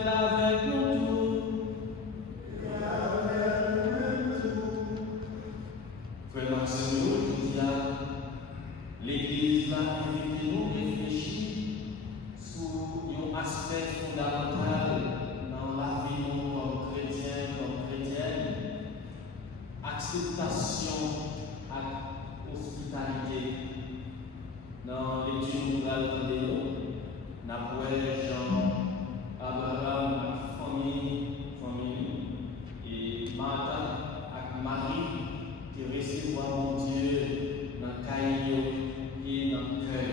être là avec nous tous. Frère Maxime, je dis à l'Église là, invitez-nous réfléchir sur un aspect fondamental dans la vie nous comme chrétiens, comme chrétiennes. Acceptation et hospitalité. Dans l'étude morale de nous, nous Jean, Abraham, famille, et Martha et Marie qui recevoir mon Dieu dans le cahier et dans le cœur.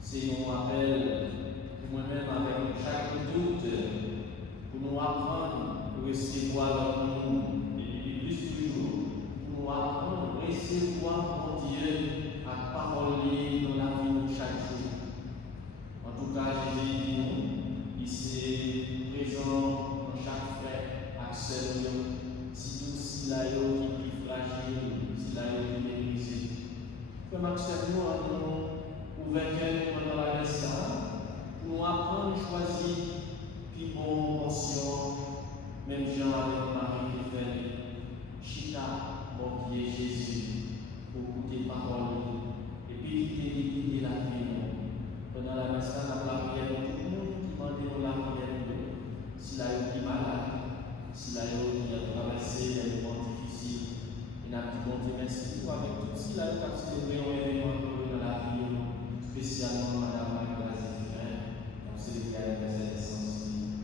C'est un appel pour moi-même avec chaque doute pour nous apprendre à recevoir dans le monde. Pour nous apprendre à recevoir mon Dieu à parole dans la vie de chaque jour. En tout cas, Jésus dit nous, il s'est présent dans chaque frère, accès si tout si là qui est fragile, si là qui est méprisé. Comme accès nous à nous ouvrir pendant la messe, pour nous apprendre à choisir qui bon conscient, même Jean avec Marie qui fait Chita, mon pied Jésus, pour écouter parole et puis guider la vie. Pendant la messe, on a la prière de tout le monde qui demande la prière de nous. Si la vie est malade, si la vie a traversé des moments difficiles, il a pu monter merci pour avec tout. Si la vie a célébré un événement dans la vie, spécialement Madame Marie-Claire Zéphrin, on célèbre l'anniversaire de Saint-Cyr.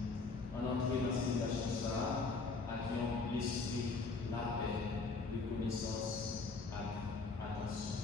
En entrée dans cette célébration-là, accueillons l'esprit, la paix, reconnaissance et attention.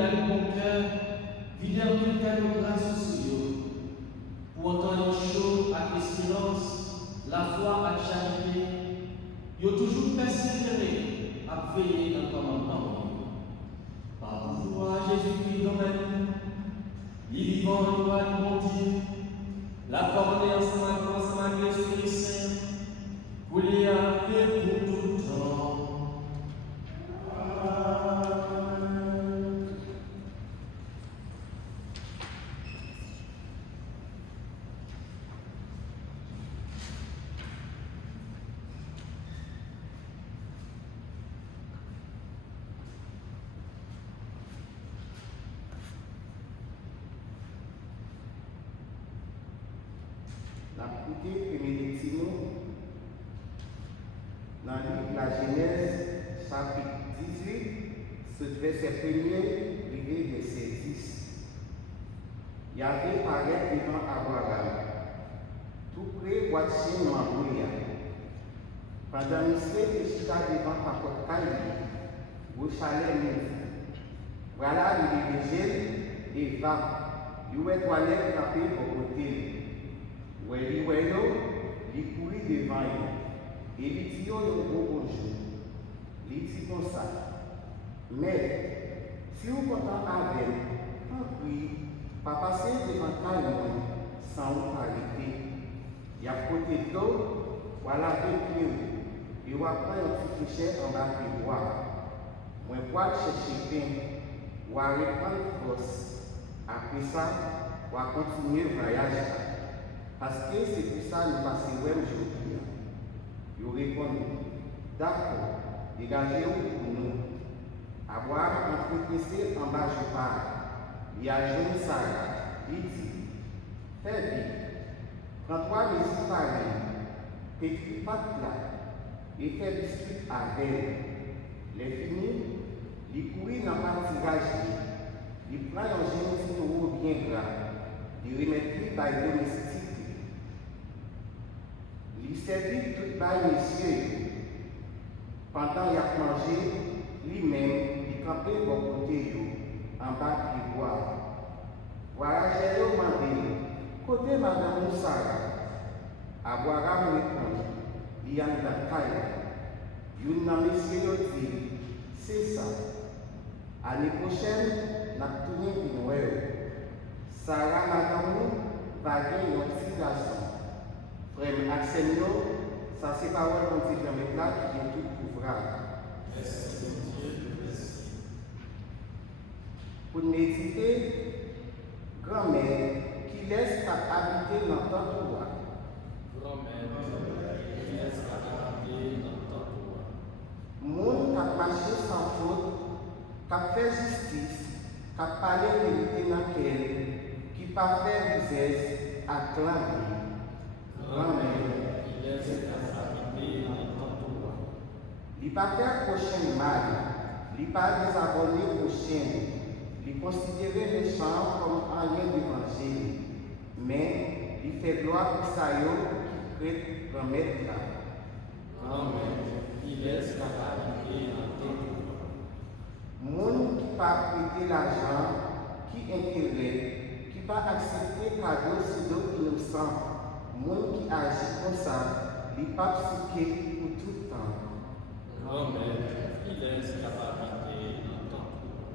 y a le bon cœur, vider en tout cas de grâce sur eux. Pour entendre chaud à l'espérance, la foi à la charité, ils ont toujours persévéré à veiller dans le commandement. Par pouvoir Jésus-Christ nous-mêmes, il vivant le roi du bon Dieu, la parole ensemble avec l'Esprit Saint, pour les appeler pour tout le temps. La écouté Bénédictino dans le livre de la Genèse, chapitre 18, ce verset 1er, arrivé verset 10. Yahvé paraît devant Abraham, tout près de Watchin Mambouya. Pendant Mislé et Chita devant Pakot Kaili, au chalet Mouv. Voilà le végèle et va, il est toilette campé au côté. Oui, il courit devant lui. Et il dit le gros bonjour. Il dit comme ça. Mais, si vous comptez avec, en prie, pas passer devant ta loin sans vous arrêter. Il y a côté de l'eau, voilà deux pieds. Et vous apprenez un petit fichet en bas de boire. Moi, pour chercher bien, vous allez prendre force. Après ça, vous allez continuer le voyage. Parce que c'est pour ça que nous passons aujourd'hui. Nous répondons, d'accord, dégagez-vous pour nous. Avoir entrepressé en bas je parle. Il y a jeune Sarah, il dit, fais vite, prends-toi les farines, pétris pâte là, et fais biscuit avec elle. Les finis, les courir dans la tirage, il prend un jeune taureau bien gras, il remet par le domestique. Il servit tout bas messieurs. Pendant qu'il a mangé, lui-même, il campait au côté en bas du bois. Voilà, j'ai demandé, côté madame Sarah, Abraham répond, il y a une taille. Il y a un monsieur qui dit, c'est ça. L'année prochaine, nous avons tourné une Noël. Sarah, madame, va gagner un petit garçon. Frère Axelio, ça c'est parole qu'on dit jamais là qui est tout ouvrage. Merci Dieu, merci. Pour méditer, grand-mère qui laisse habiter dans ton toit. Grand-mère, qui laisse habiter dans ton toit. Monde qui a marché sans faute, qui a fait justice, qui a parlé vérité dans laquelle, qui n'a pas fait visage à clamer. Grand-mère, qui laisse habiter dans ton toit. Il n'a pas fait prochain mal, il n'a pas désabonné prochain, il considérait les champs comme un lien d'évangile, mais il fait gloire pour ça qui crée remettre là. Grand-mère, qui laisse habiter dans ton toit. Monde qui n'a pas prêté l'argent, qui intérêt, qui n'a pas accepté cadeau sur d'autres innocents. Monde qui agit comme ça, il n'est pas psyché pour tout le temps. Grand-mère, qui laisse habiter dans ton toit.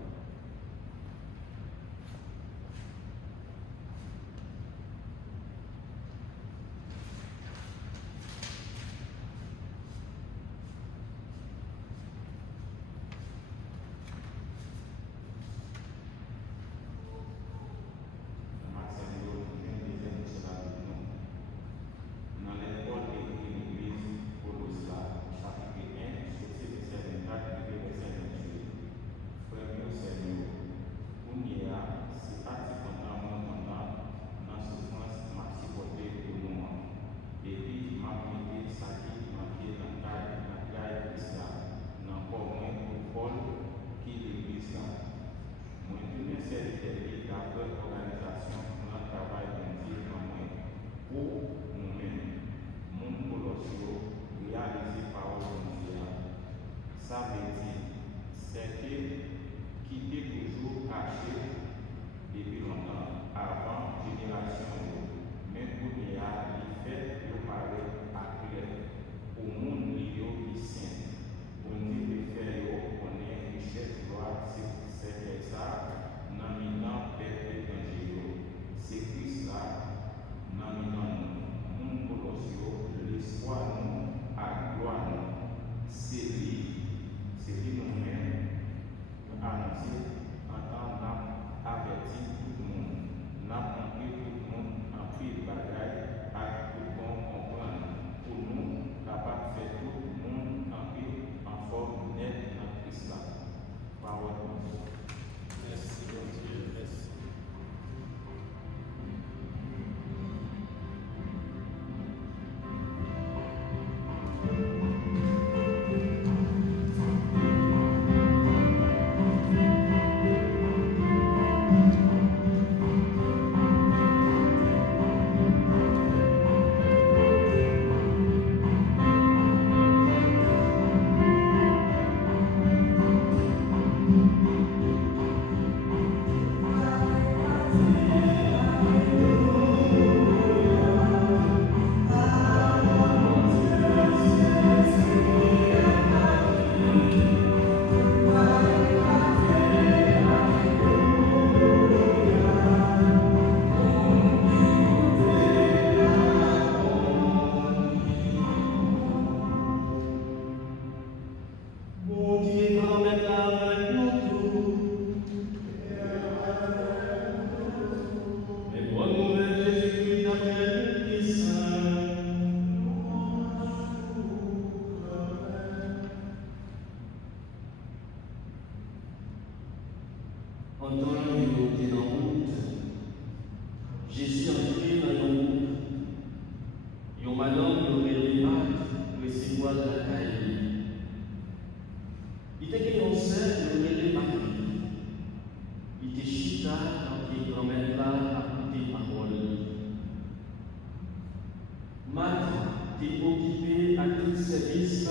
et occupé à tout service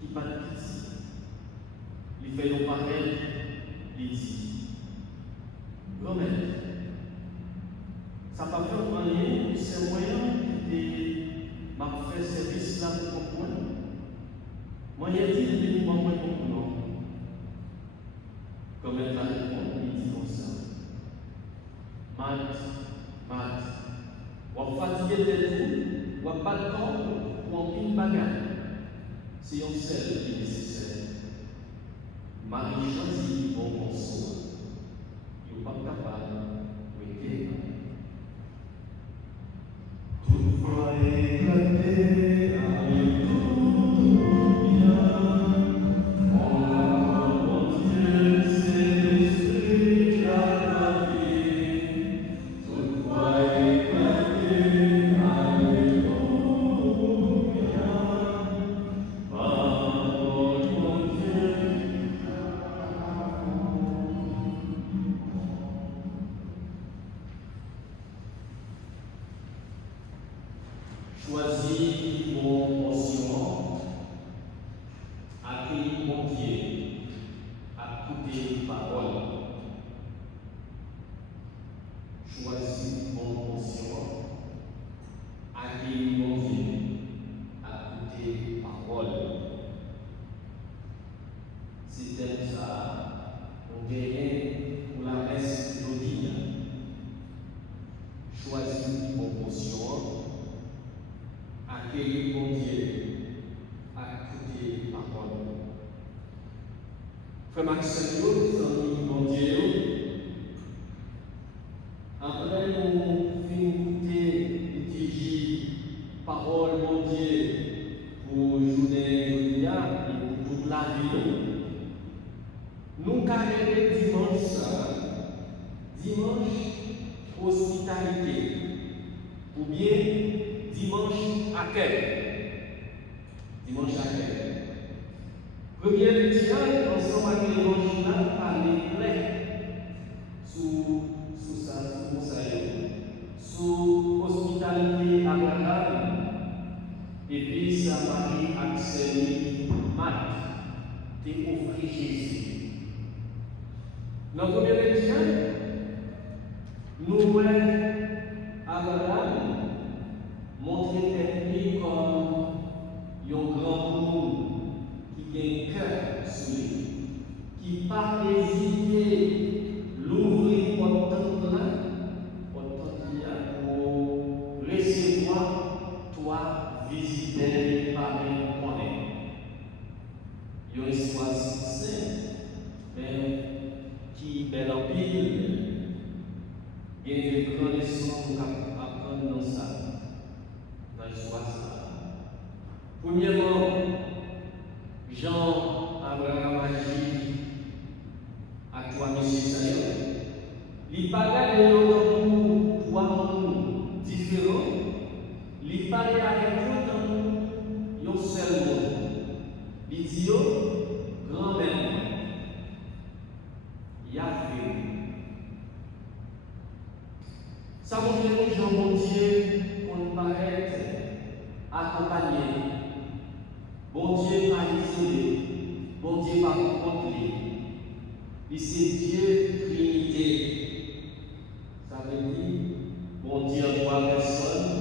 qui pas de pitié. Il fait nos pareil, il dit grand-mère, ça pas fait rien, c'est moyen qui m'a fait service là pour comprendre. Moi, il a dit de venir moi comprendre. Comme elle va répondre, il dit comme ça. Matt, on va fatiguer de tout, on va pas de temps pour en une bagarre. C'est un seul qui est nécessaire. Marie choisit bon consort. Il n'est pas capable de aider. Toutefois, éclater avec tout bien. Mon Dieu, c'est l'esprit qui a la vie. Toutefois, éclater avec tout bien. Parole, mon Dieu. Choisis mon portion, accueillis mon Dieu, écoutez parole. Choisis mon portion, accueillis mon Dieu, écoutez parole. C'est ça, on gagne pour la messe d'aujourd'hui. Choisis mon portion. Accueillir mon Dieu, écouter parole. Frère Maxime, amis, mon Dieu, après nous écouter et parole, mon Dieu, pour journée et pour toute la vie, nous carrément dimanche hospitalité, ou bien dimanche accueil. Première lecture, ensemble avec l'évangile, parler clair sous hospitalité Abraham, et puis sa Marie Axel Marthe, t'es offert Jésus. Dans la première lecture, nous voyons Abraham montrer lui comme un grand monde qui a un cœur sur lui, qui n'a pas hésité l'ouvrir autant pour recevoir toi, visiter parmi nous. Il y a une histoire simple, mais qui est belle en pile. Il y a des grandes leçons pour apprendre dans ça. Premièrement, Jean Abraham agit à toi, monsieur Sayon. Il parle de trois mondes différents. Il parle avec nous dans un seul monde. Il dit grand-mère, Yahvé. Ça montre aux gens, mon Dieu, qu'on paraît accompagné. Bon Dieu pas isolé, bon Dieu pas contrôlé. Et c'est Dieu Trinité. Ça veut dire, bon Dieu en trois personnes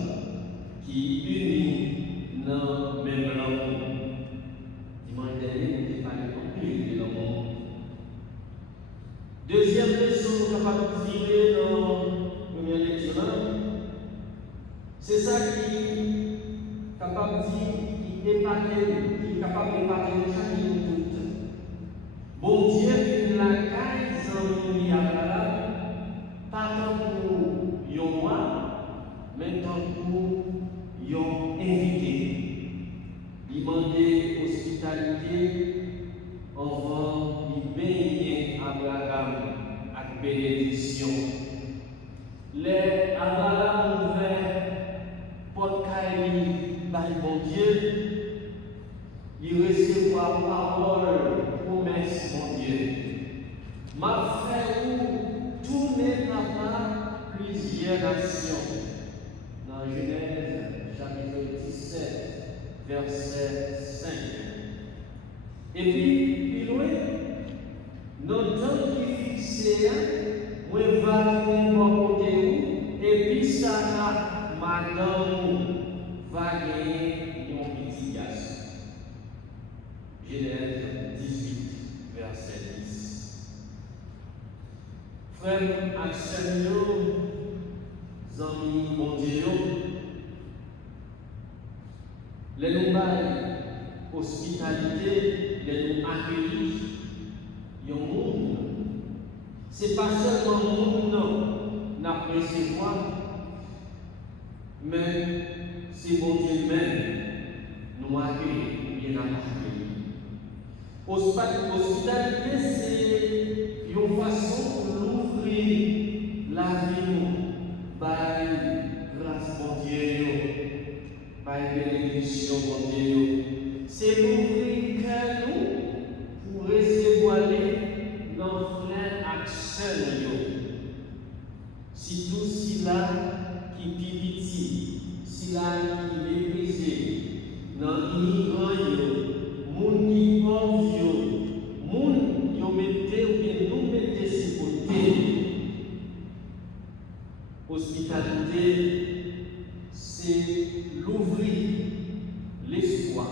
qui unissent dans le même langue. Dimanche dernier, nous avons parlé en plus de l'amour. Deuxième leçon, nous sommes capables de tirer dans la première lecture. C'est ça qui est capable de dire, qui est capable d'épargner chaque minute. Bon Dieu, il la caille sans lui Abraham, pas tant pour yon moi, mais tant pour yon invité. Il demandait hospitalité avant de bénir Abraham avec bénédiction. Les Abraham ouvert porte caille par bon Dieu, il recevra parole, promesse mon Dieu. Ma frère, tout n'est pas plusieurs nations. Dans Genèse chapitre 17, verset 5. Et puis, plus loin, notre temps qui fixé, moi va venir mon côté, et puis ça, madame, va gagner un petit garçon. Genèse 18, verset 10. Frère, accès nous, amis, bon Dieu, les nous baillent hospitalité, les nous accueillir, il y a un monde. C'est pas seulement un monde n'a recevoir, mais c'est bon Dieu même nous accueillir, bien accueillir. Hospitalité, c'est une façon d'ouvrir la vie par grâce bon Dieu, par bénédiction bon Dieu. C'est l'ouvrir cœur nous pour recevoir nos frères accès. Si tout cela qui pipiti, si là qui méprisé, dans l'ignorant, moun qui pauvre, moun qui mettez ou bien nous mettez sur côté. Hospitalité, c'est l'ouvrir l'espoir.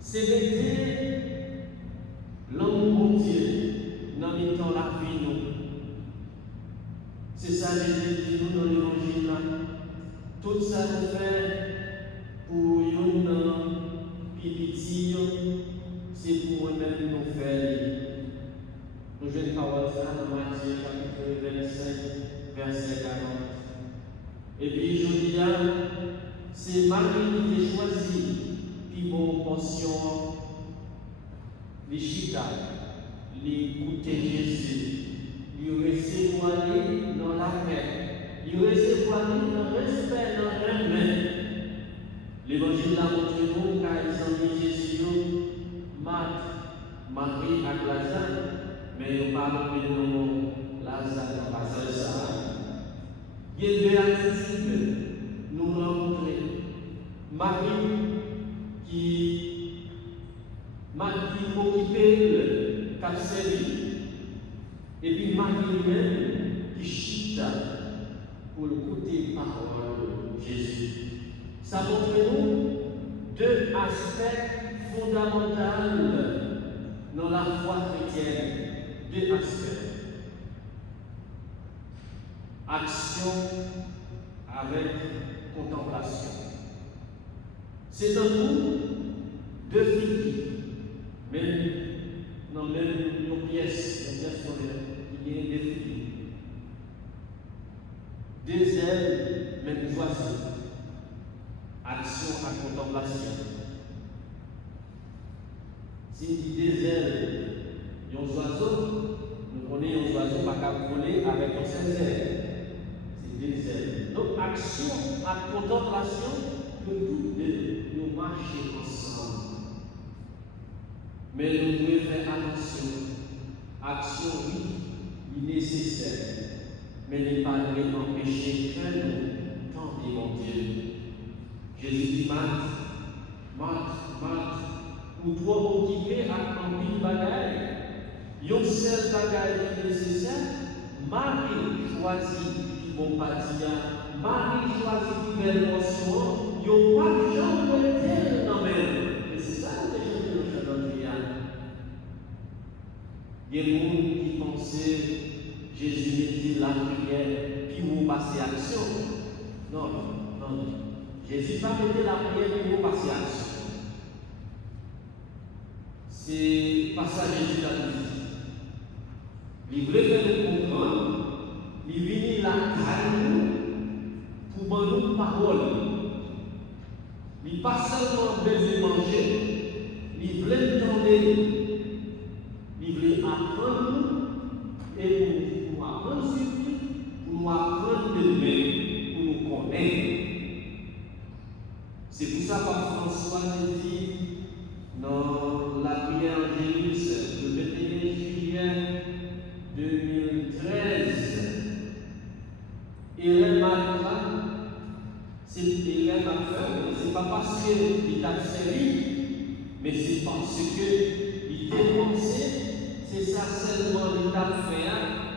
C'est mettre l'homme bon Dieu dans le temps la vie nous. C'est ça Jésus dit nous dans l'évangile là. Tout ça nous fait pour une pipiti, c'est pour nous-mêmes nous faire. Nous jouons parole ça dans Matthieu chapitre 25, verset 40. Et puis je dis, c'est Marie qui a choisi, puis bon portion, les chita, les goûter Jésus, lui recevoir dans la paix, lui recevoir dans le respect, dans le respect. L'évangile l'a montré nous car ils ont mis Jésus, Marthe, Marie et Lazare, mais ils n'ont pas nommé le nom Lazare dans la salle ça. Il y a une béatitude nous rencontrer. Marie qui occupait le cap servi. Et puis Marie lui-même qui chita pour écouter parole de Jésus. Ça montre nous deux aspects fondamentaux dans la foi chrétienne. Deux aspects. Action avec contemplation. C'est un coup de figure, même dans une pièce il y a des figures. Des ailes, même des oiseaux. Action à contemplation. S'il dit des ailes, il y a un oiseau, nous connaissons un oiseau pas qu'à voler avec un seul aile. C'est des ailes. Donc, action à contemplation de toutes nous marcher ensemble. Mais nous devons faire attention. Action, oui, il est nécessaire, mais n'est pas empêcher que nous tendons mon Dieu. Jésus dit, Marthe, ou toi occupé à un pile bagaille, yon seul bagaille qui est nécessaire, Marie choisit qui vont partir, Marie choisit qui belle portion, yon pas de gens pour être dans même. Et c'est ça que les gens qui nous chantent. Il y a des gens qui pensaient Jésus dit la prière, puis vous passez à l'action. Non. Jésus va mettre la prière puis vous passez à l'action. C'est pas ça Jésus l'a dit. Il voulait faire nous comprendre, il vient la calme pour donner une parole. Il pas seulement baiser manger, il voulait entendre, il voulait apprendre et pour apprendre sur lui, pour nous apprendre de lui, pour nous connaître. C'est pour ça que François nous dit dans la prière angélus le 21 juillet 2013, et remarquera, C'est l'élève à faire, mais ce n'est pas parce qu'il t'a servi, mais c'est parce qu'il t'a pensé, c'est ça seulement qu'il t'a fait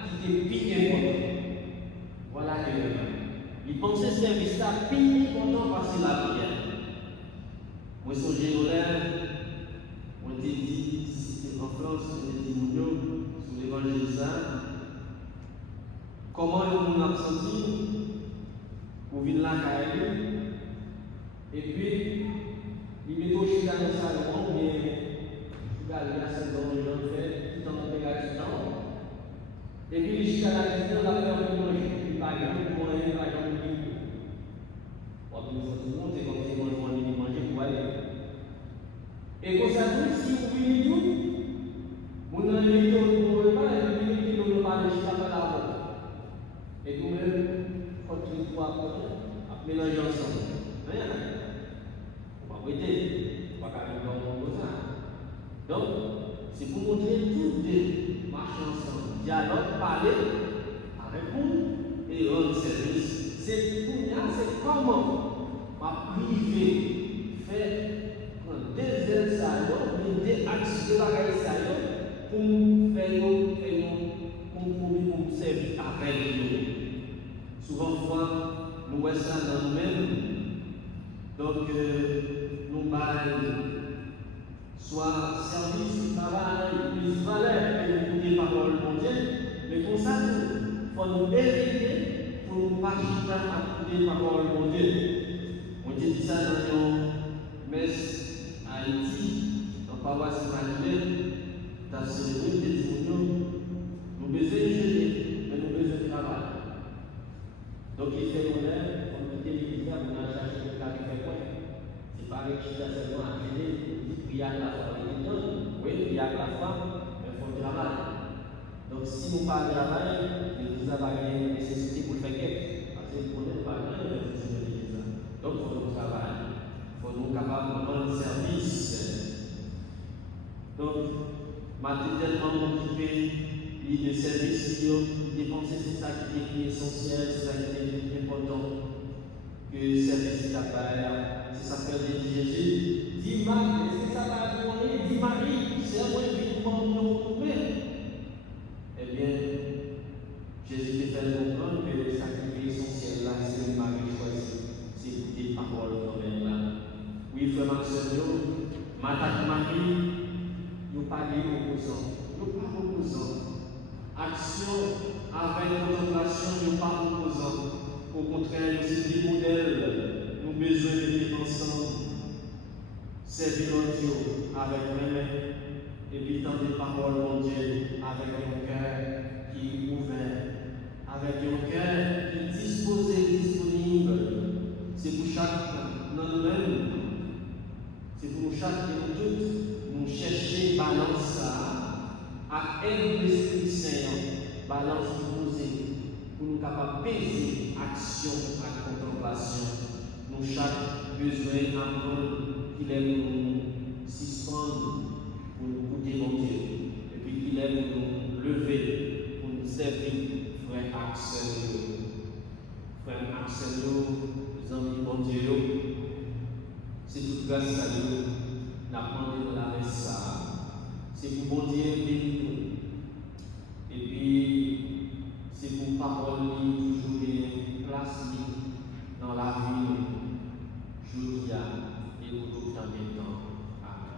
qui t'est piqué important. Voilà l'élève. Il pensait service là, piqué important parce que la prière. Moi, son général, on t'a dit, c'était en France, on t'a dit, sur l'évangile ça, comment on a senti pour venir là, et puis, il met au chita dans le salon, mais il va aller à ce dont les gens font, tout en temps. Et puis, il chita la cuisine, la faire manger. Il va aller, pour aller, il va aller. Bon, tout le monde, c'est comme si on manger pour aller. Et comme ça, si vous venez tout, vous n'avez pas de repas, et vous venez tout, vous n'avez pas de chita dans la route. Et vous-même, quand une fois après, mélanger ensemble. Rien. On va prêter. On va carrément dans le ça. Donc, c'est pour montrer tout de marcher ensemble. Dialogue, parler, répondre et rendre service. C'est pour moi, c'est comment ma privé fait prendre des ailes salon, des axes de la caille salon pour faire un compromis pour me servir avec nous. Souvent, nous voyons ça dans nous-mêmes. Donc, nous baillons soit service, travail, plus valeur et écouter la parole de Dieu, mais pour ça, il faut nous éviter pour nous pas à écouter la parole de Dieu. On dit ça dans nos messes à Haïti, dans la paroisse Emmanuel, dans la cérémonie des Dimonio, nous avons besoin de jeûner, mais nous avons besoin de travail. Donc, il fait l'honneur, on quitte l'église, on a cherché le cas qui fait quoi. C'est pas avec qui seulement à jeûner, on dit prier à la fois, oui, prier à la fois, mais il faut travailler. Donc, si nous parlons de travail, l'église va gagner une nécessité pour le faire quelque. Parce que pour ne pas gagner une nécessité de l'église. Donc, il faut nous travailler. Il faut nous capables de rendre service. Donc, ma tellement occupé. De service, dépenser, c'est ça qui est essentiel, c'est ça qui est important. Que le service d'affaires, c'est ça que dit Jésus. Dis Marie, est-ce que ça va demander? Dis Marie, c'est un point vivement nous trouver. Eh bien, Jésus te fait comprendre que le sacrifice essentiel là, c'est le mari choisi. C'est écouter la parole de là. Oui, frère Maxime, Madame Marie, nous parlons opposants. Nous parlons opposants. Action avec contemplation, nous pas opposants. Au contraire, c'est des modèles. Nous besoin de vivre ensemble. Servir Dieu avec les mains. Et puis dans des paroles, mon Dieu, avec un cœur qui est ouvert. Avec un cœur qui est disposé, disponible. C'est pour chaque nous-mêmes. C'est pour chaque de nous tous. Nous chercher balance à aider l'Esprit Saint, balance posée, pour nous capables de peser action à contemplation. Nous chaque besoin d'apprendre qu'il est pour nous suspendre, pour nous goûter mon Dieu, et puis qu'il est pour nous lever, pour nous servir, frère Axel. Frère Axel, nous amis mon Dieu, c'est toute grâce à nous d'apprendre de la messe. C'est pour bon Dieu bénir nous. Et puis, c'est pour parole qui toujours bien placée dans la vie, jour et pour tout le temps. Amen.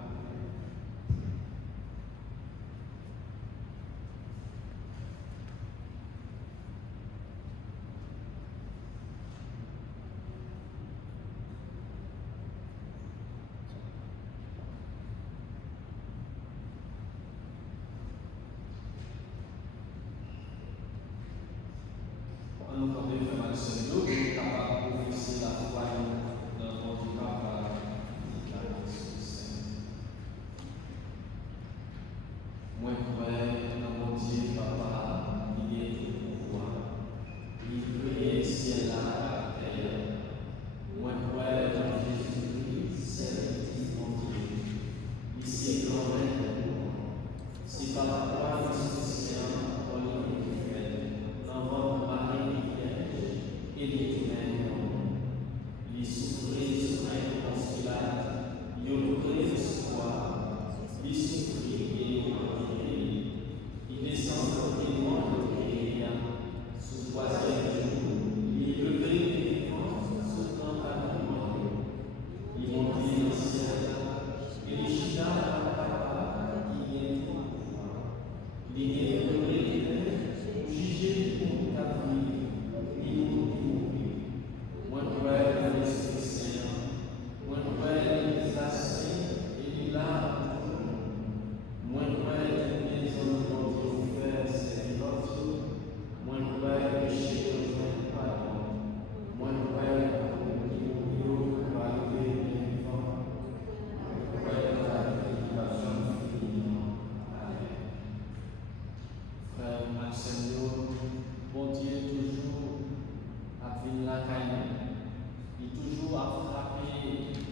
il est toujours à frapper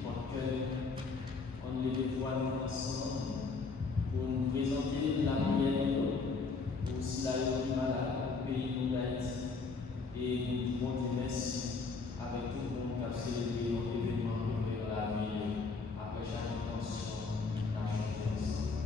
mon cœur. On les voit ensemble pour nous présenter la prière pour si la du malade au pays d'Haïti. Et nous disons Dieu merci avec tout le monde qui a célébré l'événement de la vie après chaque intention, la chanter ensemble.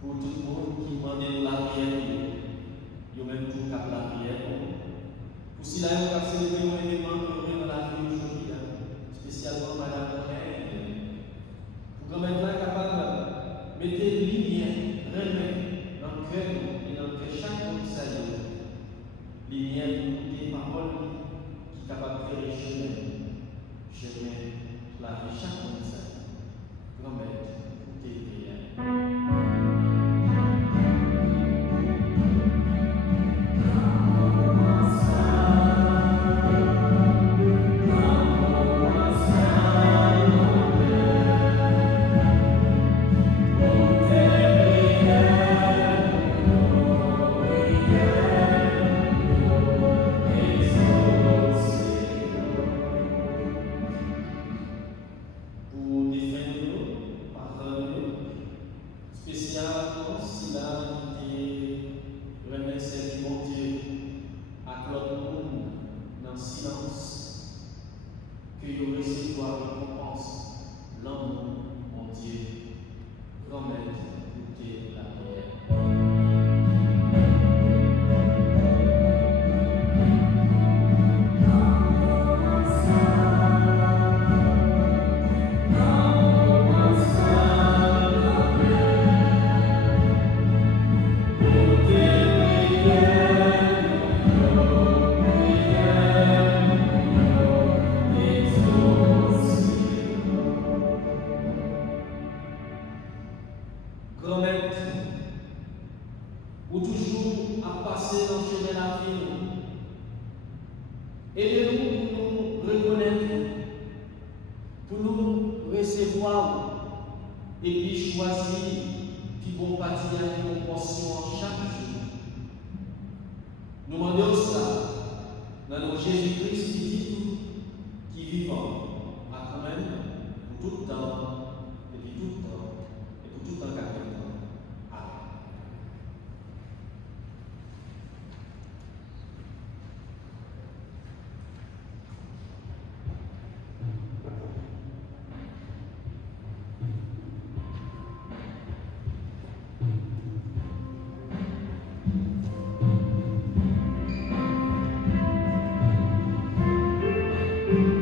Pour tout le monde qui demande la prière, ou toujours à passer dans le chemin de la vie. Aidez-nous pour nous reconnaître, pour nous recevoir, et puis choisir, puis bon partir une portion chaque jour. Nous demandons ça dans notre Jésus-Christ qui dit qui vivant à quand même pour tout le temps, et puis tout le temps, et pour tout le temps qu'à tout le temps. Amen.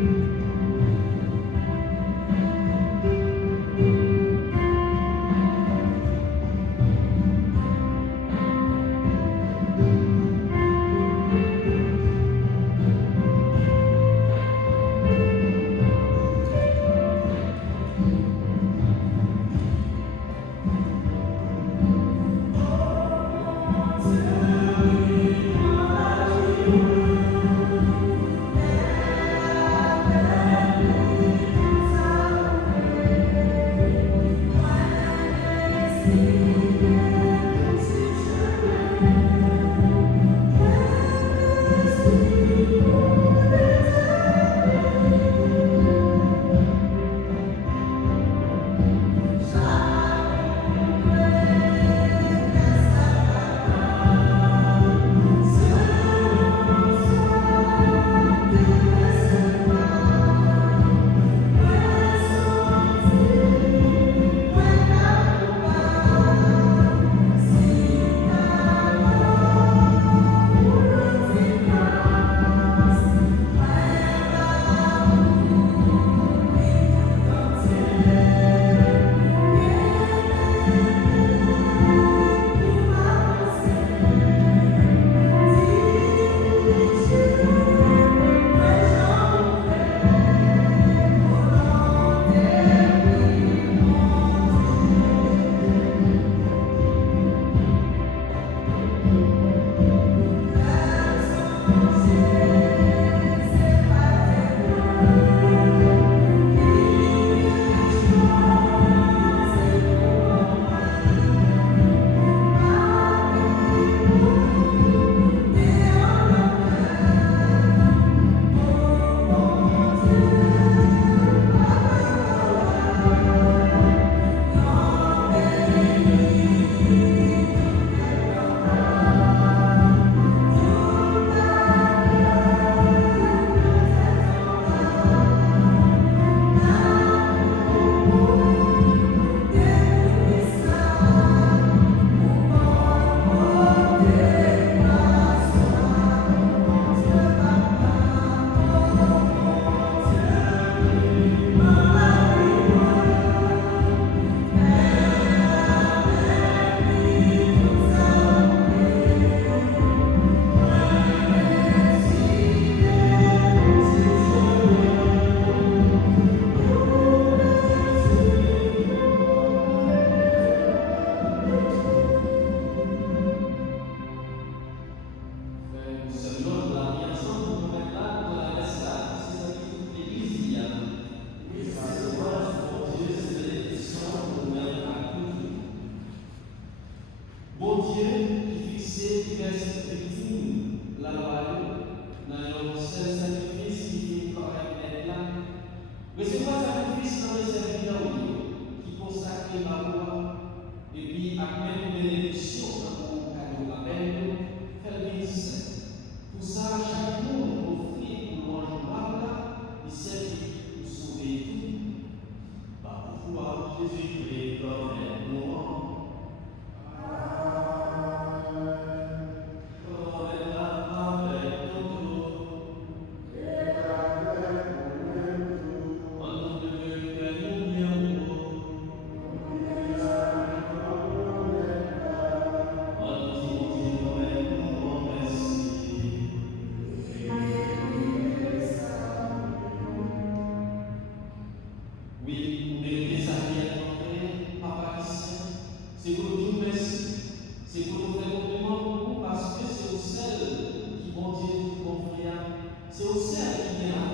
c'est aussi un qui est là,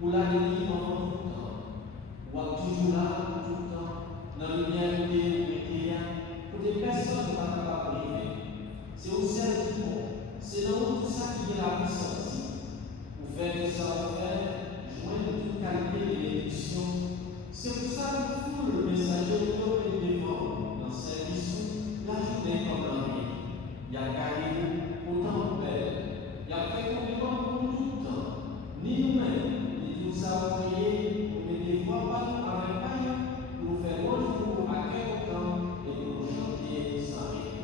pour la vie pendant tout le temps. Ou toujours là pour tout le temps, dans le lumière de Dieu, pour des personnes qui ne sont pas capables de vivre. C'est aussi un qui est bon. C'est dans tout ça qui est la puissance. Pour faire tout ça, on fait joindre toute qualité de l'édition. C'est pour ça qu'il faut le messager de devant dans ce service, la journée comme la nuit. Il y a carré autant de belle. Il y a fait complètement pour tout le temps. Ni nous-mêmes, ni tout ça, on prier, pour mettre des voix pas avec paille, pour faire bonjour à quel temps et pour chanter sans rire.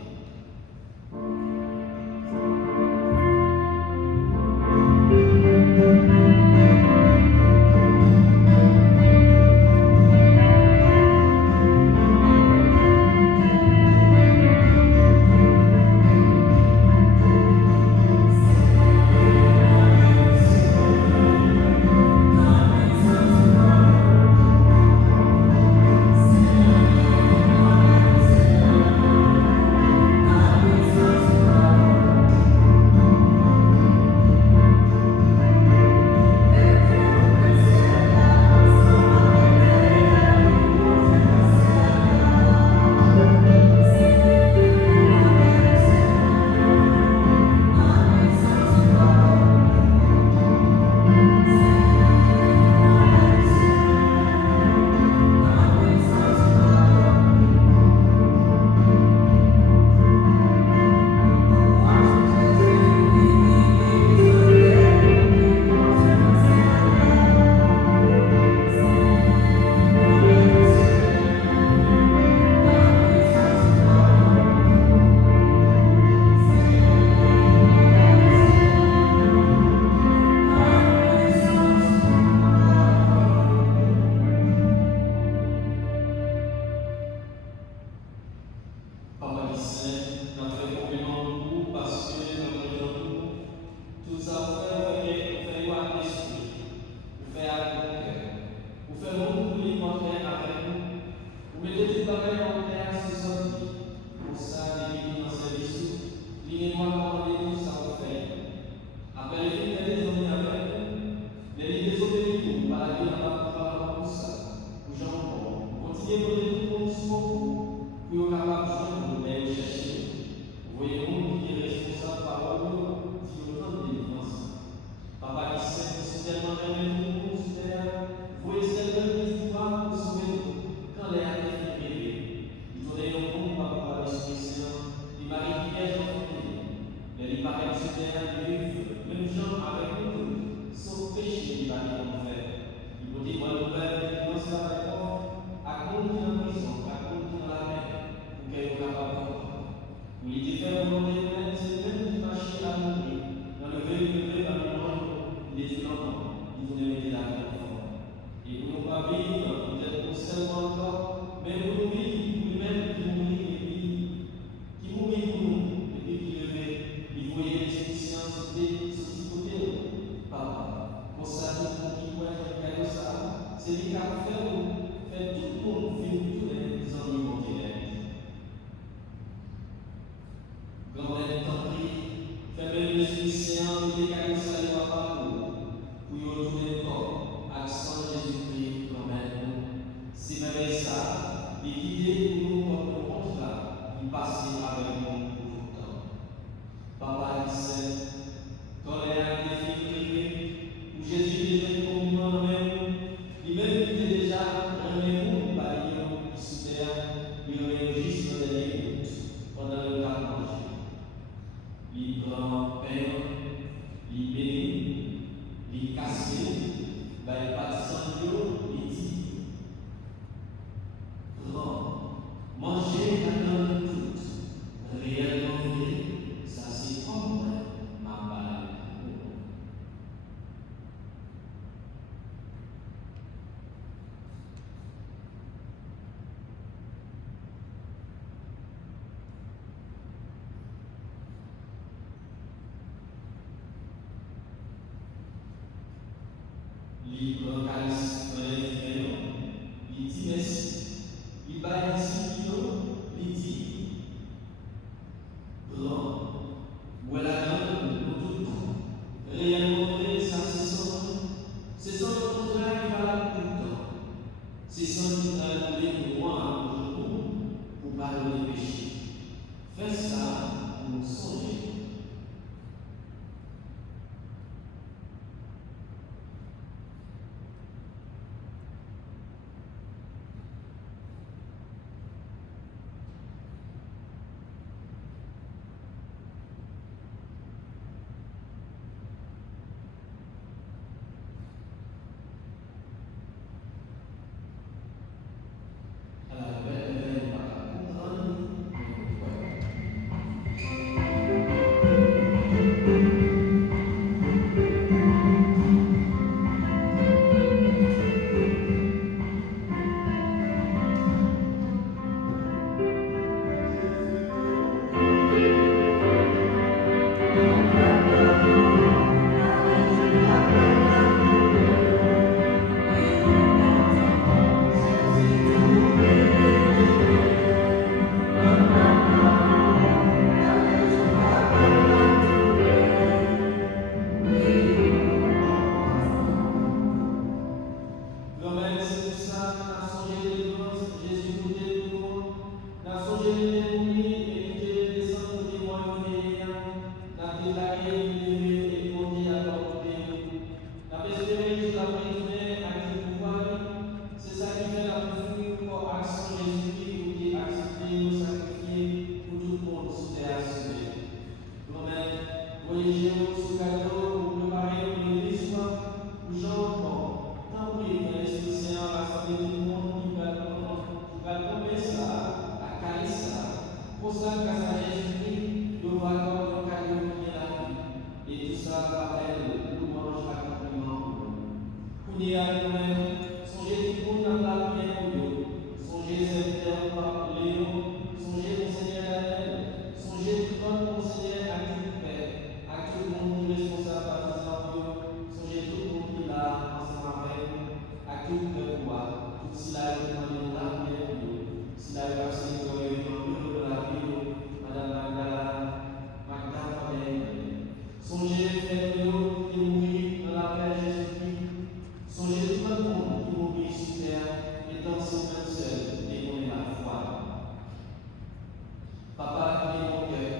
Libre calice dans les différents, il dit merci, il va ici, il dit prends, voilà pour tout le temps, réellement vrai. corriger ce cadeau, pour préparer pour l'église, pour Jean-Paul. Tant pis, Esprit Saint, rassembler tout le monde qui va tomber ça, à caler ça. Pour ça, grâce à Jésus-Christ, nous va avoir un cadeau qui est la vie. Et tout ça va être louange, accompagnement. Pour dire à nous-mêmes, songez tout le monde dans la prière pour nous. Songez serviteurs par Léon, songez mon Seigneur Daniel, songez tout le monde, mon Seigneur, à tout le Père, à tout le monde qui est responsable partisan pour nous, songez tout le monde qui est là ensemble avec nous, à tout le peuple, tout cela est demandé dans la prière pour nous. Cela est passé pour le la vie, Madame Magda Fabien. Songez, frères nous, qui mourir dans la paix de Jésus-Christ. Songez tout le monde qui mourit sur terre, étant son même seul, et qu'on est la foi. Papa, qui est mon cœur,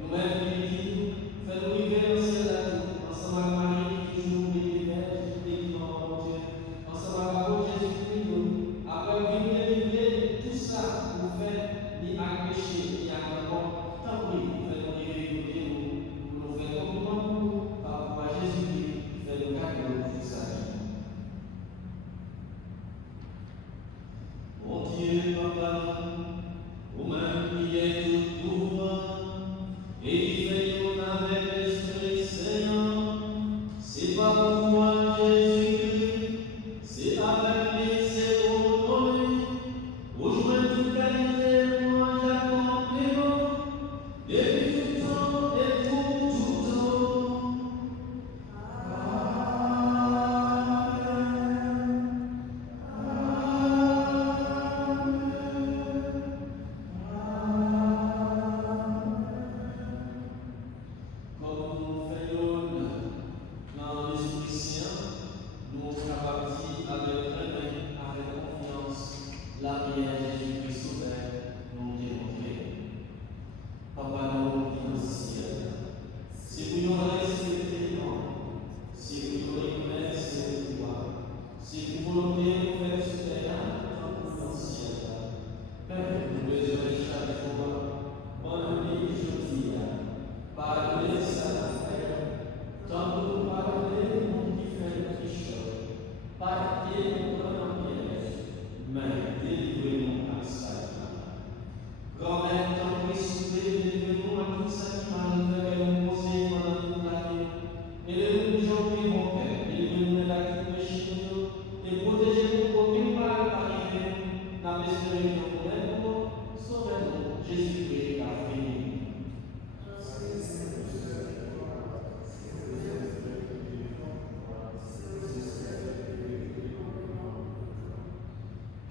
nous-mêmes qui vivons, fais-nous vivre dans le ciel à tout, ensemble avec Marie, qui toujours nous délivre, qui délivre mon Dieu, ensemble avec votre Jésus-Christ, après vous délivrer tout ça, vous faites ni à péché, ni à mort, tant pis, fais-nous vivre côté nous, pour nous faire comprendre, par rapport à Jésus-Christ, fais-nous cadeau pour sa vie. Mon Dieu, Papa, vous-même qui êtes tout pouvoir, et qui fait avec l'Esprit Saint, c'est pas pour moi Jésus-Christ, c'est avec lui, c'est pour nous. Aujourd'hui, toute qualité, moi j'accomplis, depuis tout temps et pour tout temps.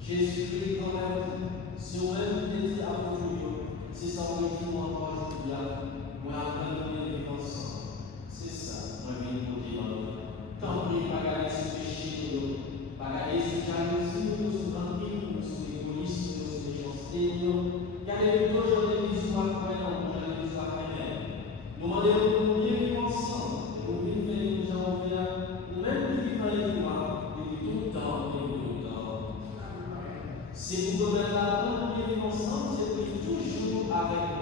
Jésus-Christ, quand même, si on même dit à vous, c'est ça qu'on dit moi encore aujourd'hui, moi après nous vivre ensemble. C'est ça, moi je viens pour dire. Tant pis, pas garder ce péché, pas garder ce jalousie, nous sommes tranquilles, nous sommes égoïstes, nous sommes méchancetés, gardez toujours des histoires après, non, des histoires après. Nous demandons de bien vivre ensemble, et nous vivons faire des gens ouverts, nous-mêmes qui vivons avec moi, depuis tout le temps et tout le temps. Si vous donnez la bonne vivre ensemble, c'est toujours avec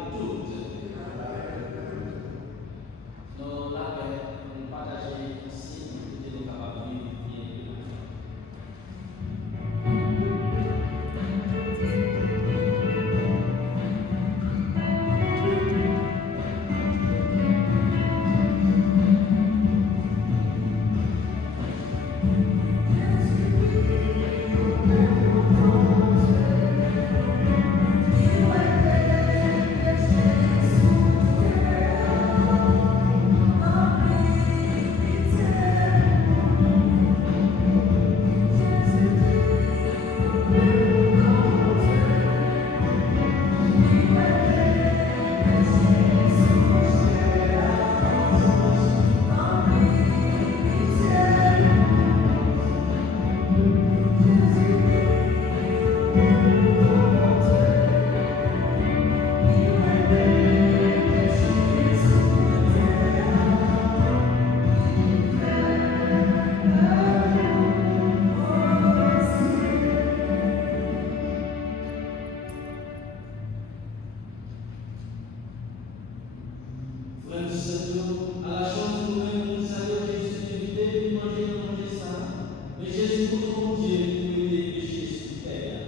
Saint, à la chance de nous-mêmes, nous saluons Jésus d'inviter, nous manger ça. Mais Jésus, pour Dieu, pour les péchés sur terre.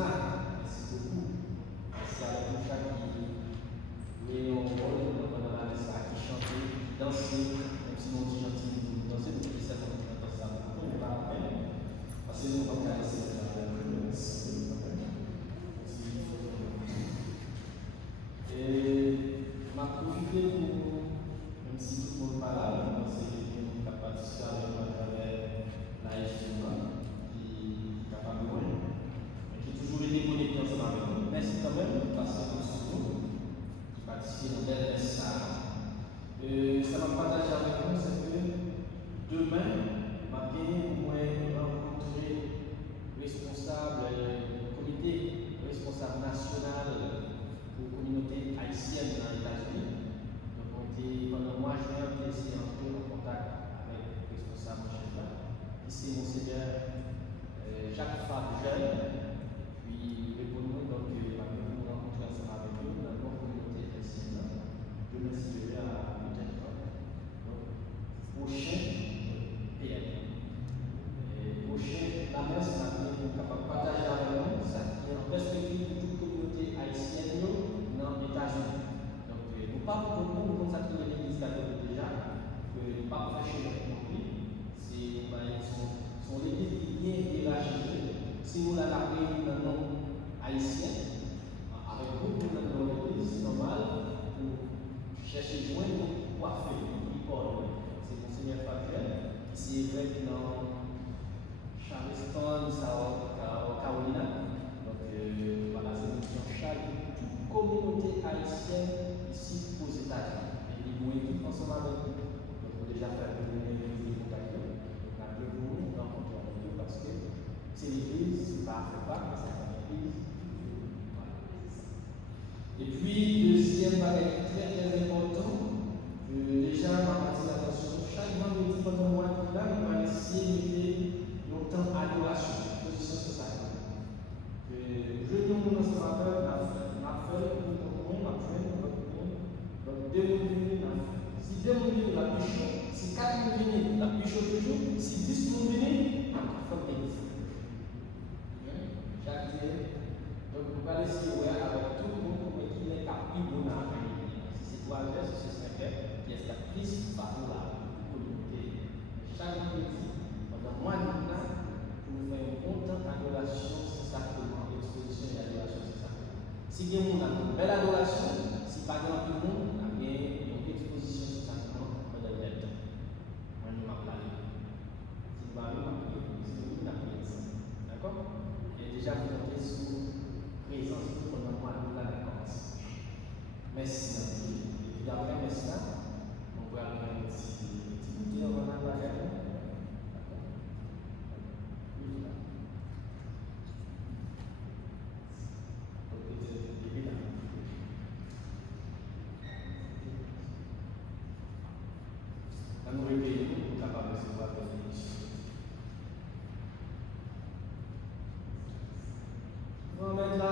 là. Merci beaucoup. Merci à la bouche qui met en rôle dans la messe, qui chante, qui danse, même si nous disons gentil, nous danser, nous disons ça dans ça. On n'est pas même, parce que nous ne pouvons pas laisser la et m'a profité pour, même si tout le monde parle là, c'est une capacité avec moi à travers la histoire qui est capable de voir, mais qui toujours été connecté ensemble avec nous. Merci quand même, parce que nous sommes qui participent dans belle message. Ça m'a partagé avec nous, c'est que demain, m'a bien au moins rencontrer responsable comité responsable national pour la communauté haïtienne dans les États-Unis. Donc, pendant le mois de juin, on était un peu en contact avec le responsable chef là. Ici, Monseigneur Jacques Fabre-Jeune. Puis, pour nous, donc, nous rencontrer ensemble avec nous dans notre communauté haïtienne. Demain, si je vais à Pétain-Jean. Donc, prochain PM. Prochain, la messe, nous capable de partager avec nous, ça qui est en perspective de toute communauté haïtienne dans les États-Unis. Donc, nous parlons beaucoup, nous consacrons l'église catholique déjà, que nous ne pas prêcher notre pays. Sont l'église qui vient élargie. Si nous l'avons appris dans le nom haïtien, avec beaucoup de dans l'église, c'est normal pour chercher joindre quoi faire. C'est Monseigneur Fabienne, qui est évêque dans Charleston, South Carolina. Donc voilà, c'est une mission chaque communauté haïtienne ici aux États-Unis. Et ils vont être ensemble avec nous. Donc on déjà fait des contacts. Donc on a deux jours rencontrer avec nous parce que c'est l'église, c'est pas mais c'est pas l'église. Voilà. Et puis, deuxième bagage très très important, déjà ma partie d'attention, chaque vendredi pendant le mois de là, on va essayer de mettre longtemps adoration, position sociale. Je dis au consommateur, ma feuille, donc 2 mois si 2 mois la plus chaude, si 4 mois la plus chaude toujours, si 10 mois la faut chaque année, donc vous allez essayer avec tout le monde pour qu'il est capable de si c'est 3 heures, si c'est 5 heures, qui est la plus favorable pour la communauté. Chaque vendredi, pendant le mois de pour faire un bon temps d'adoration sacrement, exposition et adoration sacrement. Si vous avez une belle adoration, si pas grand tout le monde, il y a une exposition sacrement pendant le temps. Moi, je m'appelle. Si vous avez une d'accord? Et déjà, vous montez sous présence pendant le mois de la commence. Merci. Et puis après, merci. On va avoir un petit goûter avant la bagarre. Nous réveillons pour capable de recevoir la bénédiction. On va mettre la